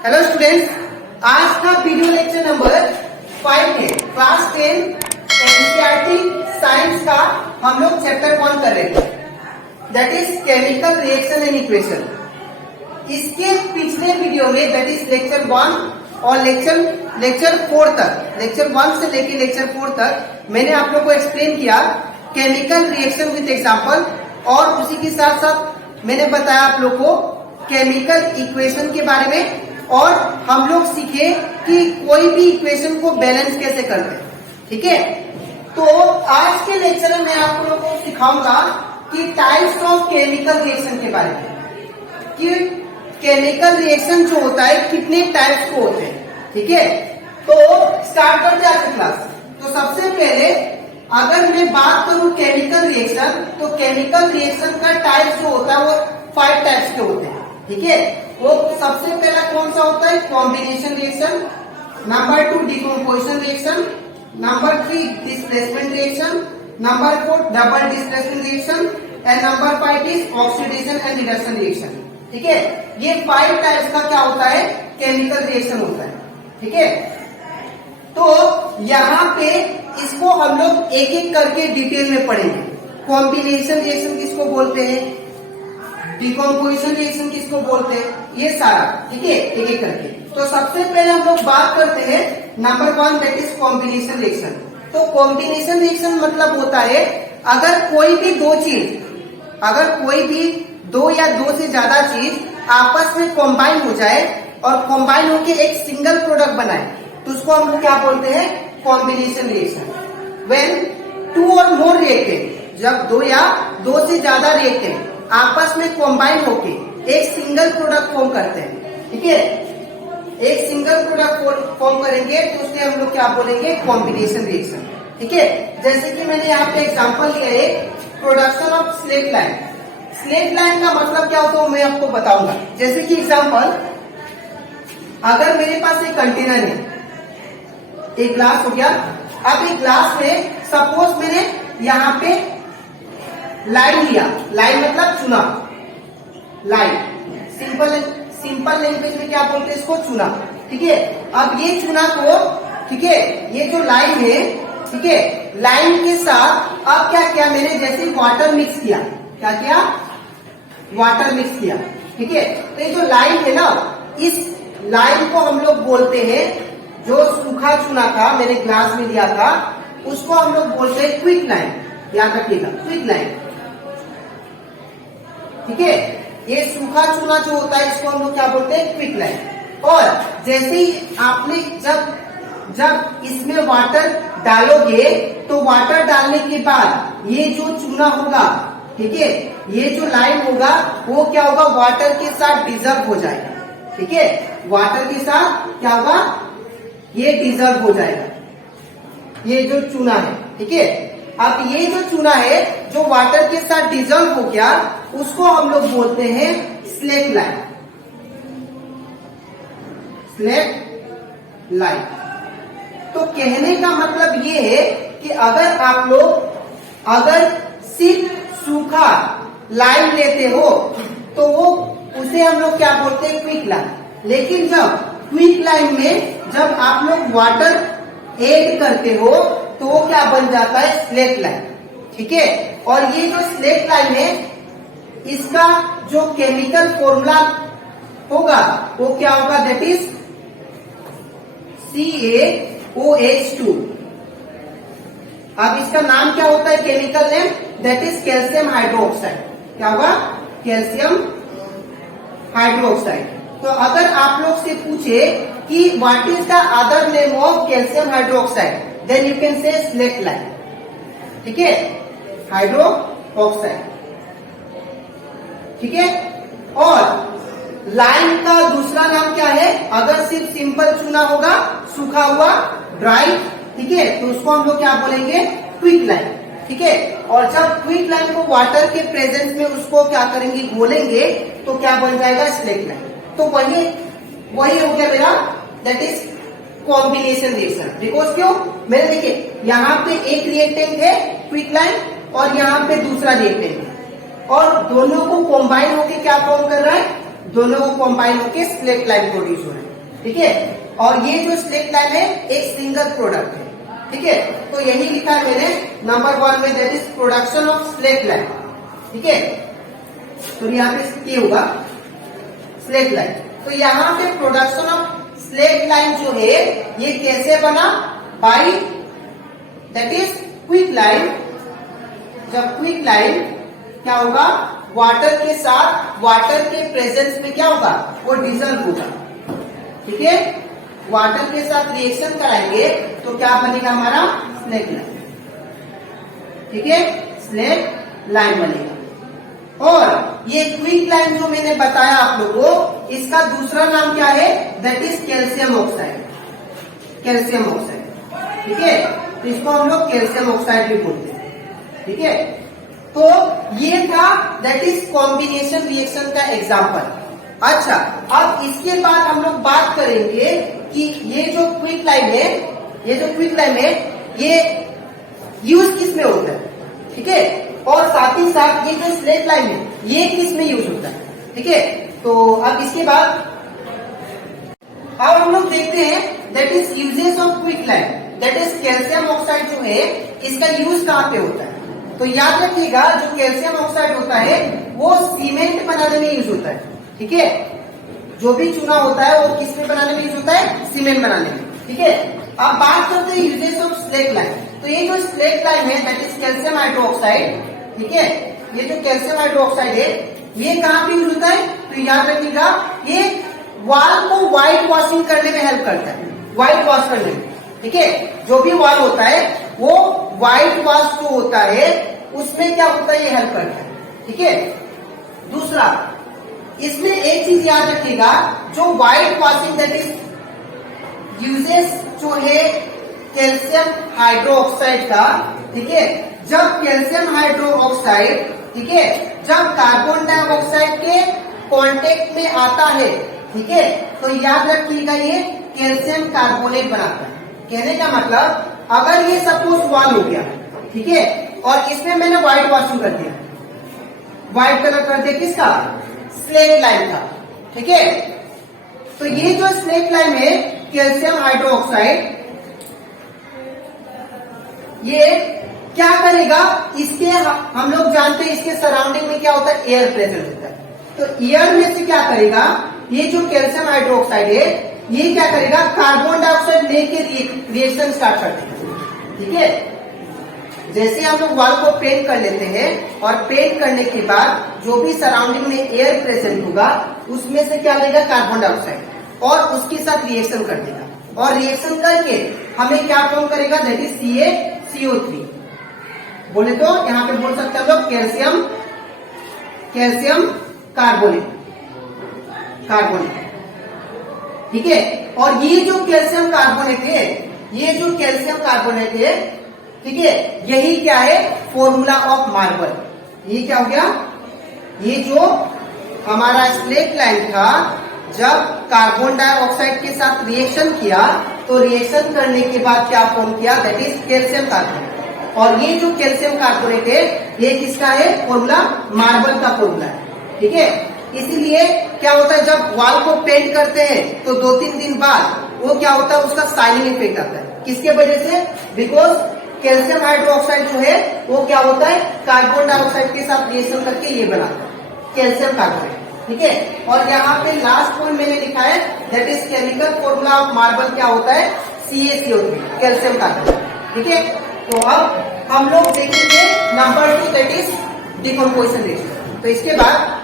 Hello students, आज का video lecture number 5 है। क्लास 10 एनसीईआरटी साइंस का हम लोग चैप्टर 1 कर रहे थे, that is chemical reaction and equation. इसके पिछले वीडियो में दैट इज लेक्चर 1 और लेक्चर 4 तक, लेक्चर 1 से लेके लेक्चर 4 तक मैंने आप लोग को एक्सप्लेन किया केमिकल रिएक्शन विद एग्जाम्पल, और उसी के साथ साथ मैंने बताया आप लोग को केमिकल इक्वेशन के बारे में, और हम लोग सीखे कि कोई भी इक्वेशन को बैलेंस कैसे करते हैं। ठीक है, तो आज के लेक्चर में मैं आप लोगों को सिखाऊंगा कि टाइप्स ऑफ केमिकल रिएक्शन के बारे में, कि केमिकल रिएक्शन जो होता है कितने टाइप्स को होते हैं। ठीक है, तो स्टार्ट करते हैं आज की क्लास। तो सबसे पहले अगर मैं बात करूं केमिकल रिएक्शन, तो केमिकल रिएक्शन का टाइप जो होता है वो 5 टाइप्स के होते हैं। ठीक है, वो सबसे पहला कौन सा होता है? Combination reaction, number 2 decomposition reaction, number 3 displacement reaction, number 4 double displacement reaction, and number 5 is oxidation and reduction reaction. ठीक है, ये 5 टाइप्स का क्या होता है? केमिकल रिएक्शन होता है। ठीक है, तो यहाँ पे इसको हम लोग एक एक करके डिटेल में पढ़ेंगे। कॉम्बिनेशन रिएक्शन किसको बोलते हैं, डिकम्पोजिशन रिएक्शन किसको बोलते हैं, ये सारा। ठीक है, एक एक करके। तो सबसे पहले हम लोग बात करते हैं number 1, that is combination reaction. तो कॉम्बिनेशन रिएक्शन मतलब होता है अगर कोई भी दो या दो से ज्यादा चीज आपस में कॉम्बाइन हो जाए और कॉम्बाइन होकर एक सिंगल प्रोडक्ट बनाए, तो उसको हम लोग क्या बोलते हैं? Combination reaction. व्हेन 2 और मोर रिएक्टेंट, जब 2 या 2 से ज्यादा रिएक्टेंट आपस में कॉम्बाइन होके एक सिंगल प्रोडक्ट फॉर्म करते हैं। ठीक है, एक सिंगल प्रोडक्ट फॉर्म करेंगे तो उसके हम लोग क्या बोलेंगे? Combination reaction. ठीक है, जैसे कि मैंने यहाँ पे एग्जांपल लिया है production of slaked lime. Slaked lime का मतलब क्या होता है मैं आपको बताऊंगा। जैसे कि एग्जांपल, अगर मेरे पास एक कंटेनर है, एक ग्लास हो गया। अब एक ग्लास में सपोज मैंने यहाँ पे लाइन लिया, लाइन मतलब चुना, लाइन सिंपल लैंग्वेज में क्या बोलते हैं इसको? चुना। ठीक है, अब ये चुना को, ठीक है, ये जो लाइन है, ठीक है, लाइन के साथ अब क्या किया मैंने? जैसे वाटर मिक्स किया, क्या किया? वाटर मिक्स किया। ठीक है, तो ये जो लाइन है ना, इस लाइन को हम लोग बोलते हैं, जो सूखा चुना था मैंने ग्लास में लिया था, उसको हम लोग बोलते हैं क्विक लाइन। याद रखिएगा, क्विक लाइन। ठीक है, ये सूखा चूना जो होता है इसको हम लोग क्या बोलते हैं? Quick line. और जैसे ही आपने जब इसमें वाटर डालोगे, तो वाटर डालने के बाद ये जो चूना होगा, ठीक है, ये जो लाइन होगा वो क्या होगा? वाटर के साथ डिजर्व हो जाएगा। ठीक है, वाटर के साथ क्या होगा? ये डिजर्व हो जाएगा, ये जो चूना है। ठीक है, अब ये जो चूना है जो वाटर के साथ डिजॉल्व हो गया, उसको हम लोग बोलते हैं स्लेट लाइन। Slaked lime. तो कहने का मतलब ये है कि अगर सिर्फ सूखा लाइन लेते हो तो वो उसे हम लोग क्या बोलते हैं? Quick line. लेकिन जब क्विक लाइन में जब आप लोग वाटर ऐड करते हो तो वो क्या बन जाता है? Slate lime. ठीक है, और ये जो स्लेट लाइन है, इसका जो केमिकल फॉर्मूला होगा वो क्या होगा? That is CaOH2। अब इसका नाम क्या होता है? Chemical name that is calcium hydroxide. क्या होगा? Calcium hydroxide. तो अगर आप लोग से पूछे कि what is the other name of calcium hydroxide, then you can say slaked lime. ठीक है, हाइड्रो ऑक्साइड। ठीक है, और लाइन का दूसरा नाम क्या है? अगर सिर्फ सिंपल चूना होगा, सूखा हुआ, ड्राई, ठीक है, तो उसको हम लोग क्या बोलेंगे? Quick line. ठीक है, और जब क्विक लाइन को वाटर के प्रेजेंस में उसको क्या करेंगे? घोलेंगे, तो क्या बन जाएगा? Slaked lime. तो वही हो गया मेरा, that is combination reaction. Because क्यों? मैंने देखिए यहाँ पे एक रिएक्टेंट है क्विक लाइन, और यहाँ पे दूसरा रिएक्टेंट है, और दोनों को कॉम्बाइन होके क्या फॉर्म कर रहा है? दोनों को कॉम्बाइन होके स्लेट लाइन प्रोड्यूस हो रहा है। ठीक है। और ये जो स्लेट लाइन है एक सिंगल प्रोडक्ट है, ठीक है। तो यही लिखा है मैंने नंबर 1 में, that is production of slate lime, ठीक है। तो यहाँ पे ये होगा स्लेट लाइन। तो यहाँ पे प्रोडक्शन ऑफ स्लेट लाइन जो है ये कैसे बना, by that is quick line. जब क्विक लाइन क्या होगा, वाटर के साथ, वाटर के प्रेजेंस में क्या होगा, वो डिजल्व होगा, ठीक है। वाटर के साथ रिएक्शन कराएंगे तो क्या बनेगा हमारा स्लेट लाइन, ठीक है, स्लेट लाइन बनेगा। और ये क्विक लाइन जो मैंने बताया आप लोगों को, इसका दूसरा नाम क्या है, that is calcium oxide, calcium oxide, ठीक है। तो इसको हम लोग कैल्शियम ऑक्साइड भी बोलते हैं, ठीक है। तो ये था दैट इज कॉम्बिनेशन रिएक्शन का एग्जाम्पल। अच्छा, अब इसके बाद हम लोग बात करेंगे कि ये जो क्विक लाइन है, ये जो क्विक लाइन है ये यूज किस में होता है, ठीक है। और साथ ही साथ ये जो स्लेट लाइन है ये किस में यूज होता है, ठीक है। तो अब इसके बाद अब हम लोग देखते हैं that is uses of quick line, that is calcium oxide जो है इसका यूज कहाँ पे होता है। तो याद रखिएगा जो कैल्शियम ऑक्साइड होता है वो सीमेंट बनाने में यूज होता है, ठीक है। जो भी चूना होता है वो किस में बनाने में यूज होता है, सीमेंट बनाने में, ठीक है। अब बात करते हैं यूजेस ऑफ स्लेट लाइन। तो ये जो स्लेट लाइन है दैट इज कैल्शियम हाइड्रोक्साइड, ठीक है। ये जो कैल्शियम हाइड्रोक्साइड है ये कहाँ पे यूज होता है, तो याद रखिएगा ये वॉल को व्हाइट वॉशिंग करने में हेल्प करता है, व्हाइट वॉश करने में, ठीक है। जो भी वॉल होता है वो व्हाइट वॉश जो होता है उसमें क्या होता है, ये हेल्प करता है, ठीक है। दूसरा, इसमें एक चीज याद रखिएगा, जो white washing that is uses जो है कैल्शियम हाइड्रोक्साइड का, ठीक है। जब कैल्शियम हाइड्रोक्साइड, ठीक है, जब कार्बन डाइऑक्साइड के कांटेक्ट में आता है, ठीक है, तो याद रखिएगा ये कैल्शियम कार्बोनेट बनाता है। कहने का मतलब अगर ये सपोज वॉल हो गया, ठीक है, और इसमें मैंने व्हाइट वॉशिंग कर दिया, व्हाइट कलर कर दिया किसका, स्लेट लाइन का, ठीक है। तो ये जो स्लेट लाइन है कैल्शियम हाइड्रोक्साइड ये क्या करेगा, इसके हम लोग जानते हैं इसके सराउंडिंग में क्या होता है, एयर प्रेजेंट होता है। तो एयर में से क्या करेगा, ये जो कैल्शियम हाइड्रोक्साइड है ये क्या करेगा, कार्बन डाइऑक्साइड लेके रिएक्शन स्टार्ट कर देगा, ठीक है। जैसे हम लोग वॉल को पेंट कर लेते हैं और पेंट करने के बाद जो भी सराउंडिंग में एयर प्रेजेंट होगा उसमें से क्या लेगा, कार्बन डाइऑक्साइड, और उसके साथ रिएक्शन कर देगा, और रिएक्शन करके हमें क्या फॉर्म करेगा, दैट इज CaCO3। बोले तो यहाँ पे बोल सकते हैं हम लोग कैल्शियम कार्बोनेट, ठीक है। और ये जो कैल्शियम कार्बोनेट है, ये जो कैल्शियम कार्बोनेट है, ठीक है, यही क्या है, फॉर्मूला ऑफ मार्बल। ये क्या हो गया, ये जो हमारा स्लेट लाइन था जब कार्बन डाइऑक्साइड के साथ रिएक्शन किया तो रिएक्शन करने के बाद क्या फॉर्म किया, दैट इज कैल्शियम कार्बोनेट। और ये जो कैल्शियम कार्बोनेट है ये किसका है, फॉर्मूला मार्बल का फॉर्मूला है, ठीक है। इसीलिए क्या होता है, जब वॉल को पेंट करते हैं तो 2-3 दिन बाद वो क्या होता है, उसका शाइनिंग इफेक्ट आता है, किसके वजह से, बिकॉज कैल्शियम हाइड्रोक्साइड जो है वो क्या होता है, कार्बन डाइऑक्साइड के साथ रिएक्शन करके ये बनाता है कैल्शियम कार्बोनेट, ठीक है। और यहाँ पे लास्ट पॉइंट मैंने लिखा है that is chemical formula of marble क्या होता है, CaCO3, कैल्शियम कार्बोनेट, ठीक है। तो अब हम लोग देखेंगे number 2 that is decomposition reaction. तो इसके बाद